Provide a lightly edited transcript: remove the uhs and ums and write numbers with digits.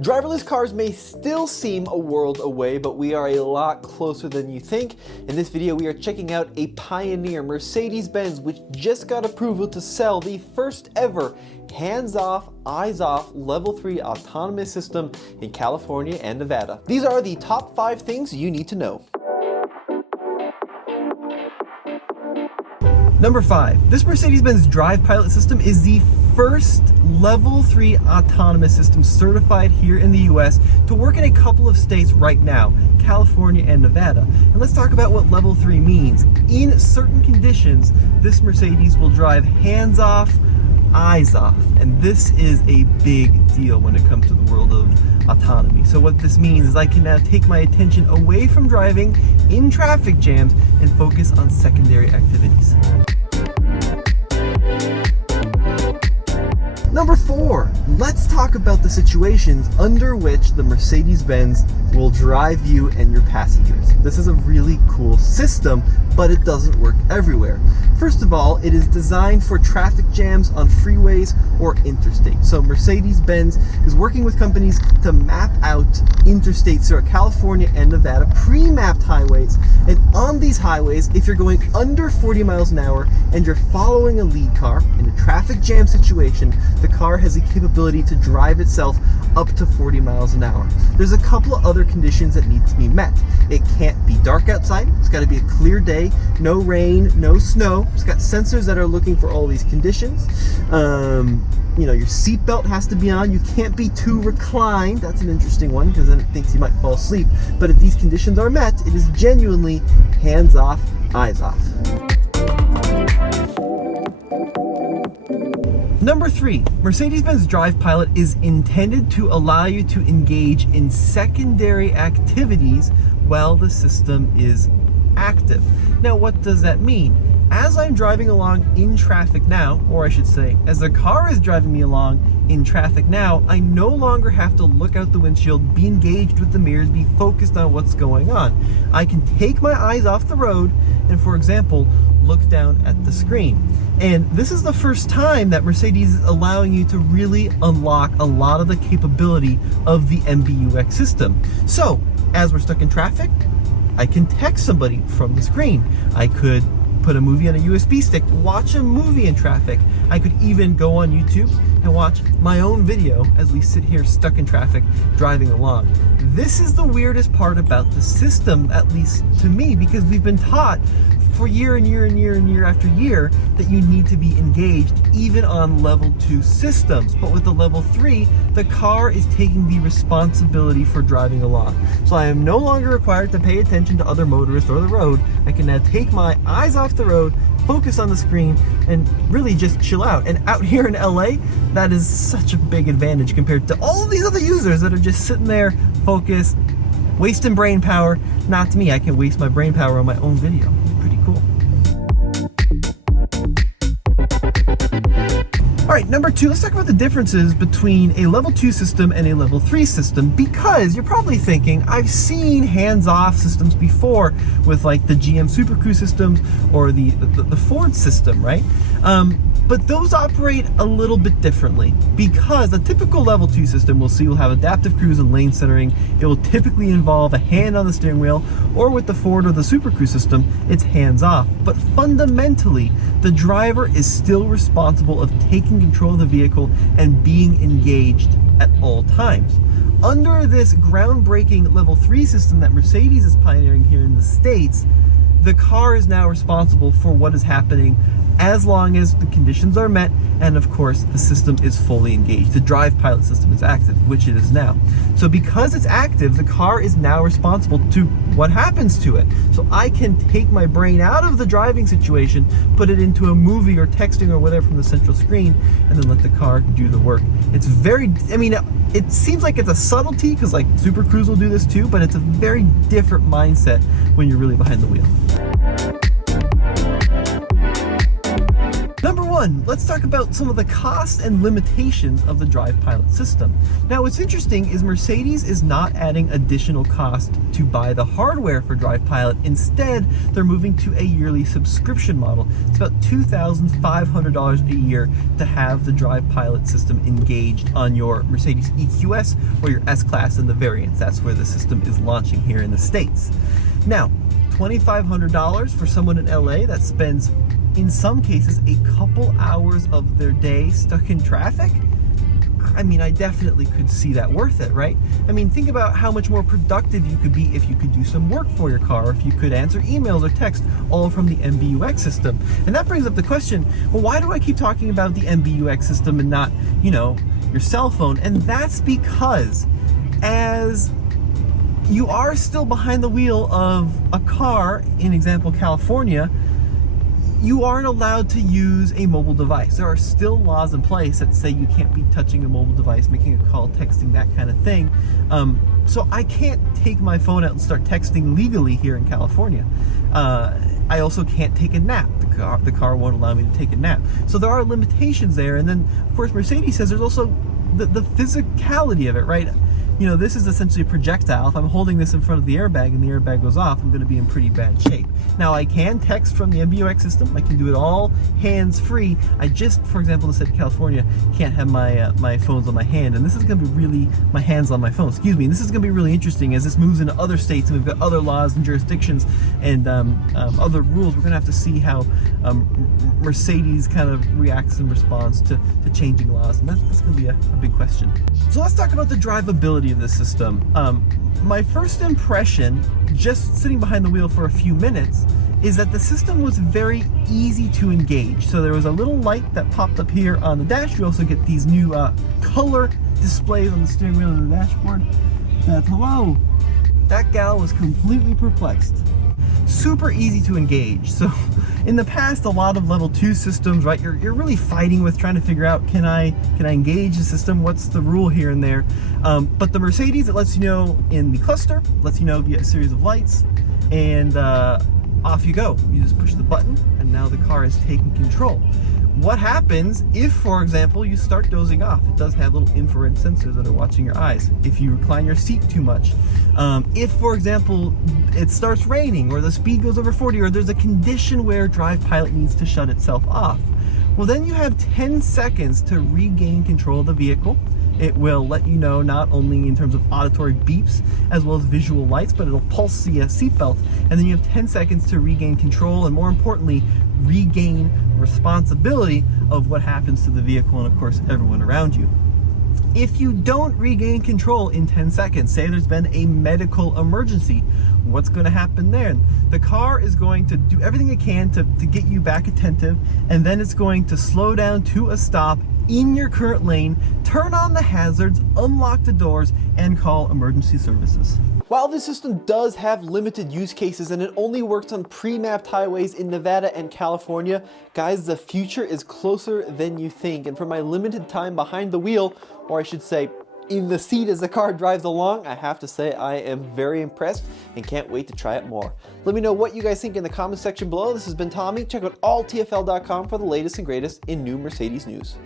Driverless cars may still seem a world away, but we are a lot closer than you think. In this video, we are checking out a pioneer, Mercedes-Benz, which just got approval to sell the first ever hands-off, eyes-off Level 3 autonomous system in California and Nevada. These are the top 5 things you need to know. Number 5, this Mercedes-Benz Drive Pilot system is the first Level 3 autonomous system certified here in the US to work in a couple of states right now, California and Nevada. And let's talk about what Level 3 means. In certain conditions, this Mercedes will drive hands-off, eyes-off. And this is a big deal when it comes to the world of autonomy. So what this means is I can now take my attention away from driving in traffic jams and focus on secondary activities. Number 4, let's talk about the situations under which the Mercedes-Benz will drive you and your passengers. This is a really cool system, but it doesn't work everywhere. First of all, it is designed for traffic jams on freeways or interstates. So Mercedes-Benz is working with companies to map out interstates throughout California and Nevada, pre-mapped highways. And on these highways, if you're going under 40 miles an hour and you're following a lead car in a traffic jam situation, the car has the capability to drive itself up to 40 miles an hour. There's a couple of other conditions that need to be met. It can't be dark outside. It's got to be a clear day, no rain, no snow. It's got sensors that are looking for all these conditions. Your seatbelt has to be on. You can't be too reclined. That's an interesting one because then it thinks you might fall asleep. But if these conditions are met, it is genuinely hands off, eyes off. Number 3, Mercedes-Benz Drive Pilot is intended to allow you to engage in secondary activities while the system is active. Now, what does that mean? As I'm driving along in traffic now, or I should say, as the car is driving me along in traffic now, I no longer have to look out the windshield, be engaged with the mirrors, be focused on what's going on. I can take my eyes off the road and, for example, look down at the screen. And this is the first time that Mercedes is allowing you to really unlock a lot of the capability of the MBUX system. So, as we're stuck in traffic, I can text somebody from the screen. I could put a movie on a USB stick, watch a movie in traffic. I could even go on YouTube and watch my own video as we sit here stuck in traffic driving along. This is the weirdest part about the system, at least to me, because we've been taught for year after year that you need to be engaged even on level 2 systems. But with the level 3, the car is taking the responsibility for driving along. So I am no longer required to pay attention to other motorists or the road. I can now take my eyes off the road, focus on the screen, and really just chill out. And out here in LA, that is such a big advantage compared to all of these other users that are just sitting there focused, wasting brain power. Not to me, I can waste my brain power on my own video. Pretty cool. All right, number 2, let's talk about the differences between a level 2 system and a level 3 system, because you're probably thinking, I've seen hands-off systems before with like the GM Super Cruise systems or the Ford system, right? But those operate a little bit differently, because a typical level 2 system will have adaptive cruise and lane centering. It will typically involve a hand on the steering wheel, or with the Ford or the Super Cruise system, it's hands off. But fundamentally, the driver is still responsible of taking control of the vehicle and being engaged at all times. Under this groundbreaking level 3 system that Mercedes is pioneering here in the States, the car is now responsible for what is happening as long as the conditions are met, and of course the system is fully engaged. The Drive Pilot system is active, which it is now. So because it's active, the car is now responsible to what happens to it. So I can take my brain out of the driving situation, put it into a movie or texting or whatever from the central screen, and then let the car do the work. It's very, it seems like it's a subtlety, because like Super Cruise will do this too, but it's a very different mindset when you're really behind the wheel. Number 1, one, let's talk about some of the costs and limitations of the Drive Pilot system. Now, what's interesting is Mercedes is not adding additional cost to buy the hardware for Drive Pilot. Instead, they're moving to a yearly subscription model. It's about $2,500 a year to have the Drive Pilot system engaged on your Mercedes EQS or your S-Class and the variants. That's where the system is launching here in the States. Now, $2,500 for someone in LA that spends, in some cases, a couple hours of their day stuck in traffic. I mean, I definitely could see that worth it, right? I mean, think about how much more productive you could be if you could do some work for your car, if you could answer emails or text all from the MBUX system. And that brings up the question, well, why do I keep talking about the MBUX system and not, your cell phone? And that's because as you are still behind the wheel of a car, in example, California, you aren't allowed to use a mobile device. There are still laws in place that say you can't be touching a mobile device, making a call, texting, that kind of thing. So I can't take my phone out and start texting legally here in California. I also can't take a nap. The car won't allow me to take a nap. So there are limitations there. And then, of course, Mercedes says there's also the physicality of it, right? This is essentially a projectile. If I'm holding this in front of the airbag and the airbag goes off, I'm going to be in pretty bad shape. Now, I can text from the MBUX system. I can do it all hands-free. I just, for example, in the state of California, can't have my phones on my hand. And this is going to be really, my hands on my phone, excuse me. And this is going to be really interesting as this moves into other states and we've got other laws and jurisdictions and other rules. We're going to have to see how Mercedes kind of reacts and responds to changing laws. And that's going to be a big question. So let's talk about the drivability of this system. My first impression, just sitting behind the wheel for a few minutes, is that the system was very easy to engage. So there was a little light that popped up here on the dash. You also get these new color displays on the steering wheel and the dashboard. Hello. That gal was completely perplexed. Super easy to engage. So in the past, a lot of level 2 systems, right, you're really fighting with trying to figure out, can I engage the system? What's the rule here and there? But the Mercedes, it lets you know in the cluster, lets you know via a series of lights, and off you go. You just push the button and now the car is taking control. What happens if, for example, you start dozing off? It does have little infrared sensors that are watching your eyes. If you recline your seat too much. If, for example, it starts raining or the speed goes over 40 or there's a condition where Drive Pilot needs to shut itself off. Well, then you have 10 seconds to regain control of the vehicle. It will let you know not only in terms of auditory beeps as well as visual lights, but it'll pulse the seatbelt. And then you have 10 seconds to regain control and, more importantly, regain responsibility of what happens to the vehicle and, of course, everyone around you. If you don't regain control in 10 seconds, say there's been a medical emergency, what's going to happen there? The car is going to do everything it can to get you back attentive, and then it's going to slow down to a stop in your current lane, turn on the hazards, unlock the doors, and call emergency services. While this system does have limited use cases and it only works on pre-mapped highways in Nevada and California, guys, the future is closer than you think. And for my limited time behind the wheel, or I should say, in the seat as the car drives along, I have to say I am very impressed and can't wait to try it more. Let me know what you guys think in the comment section below. This has been Tommy. Check out alltfl.com for the latest and greatest in new Mercedes news.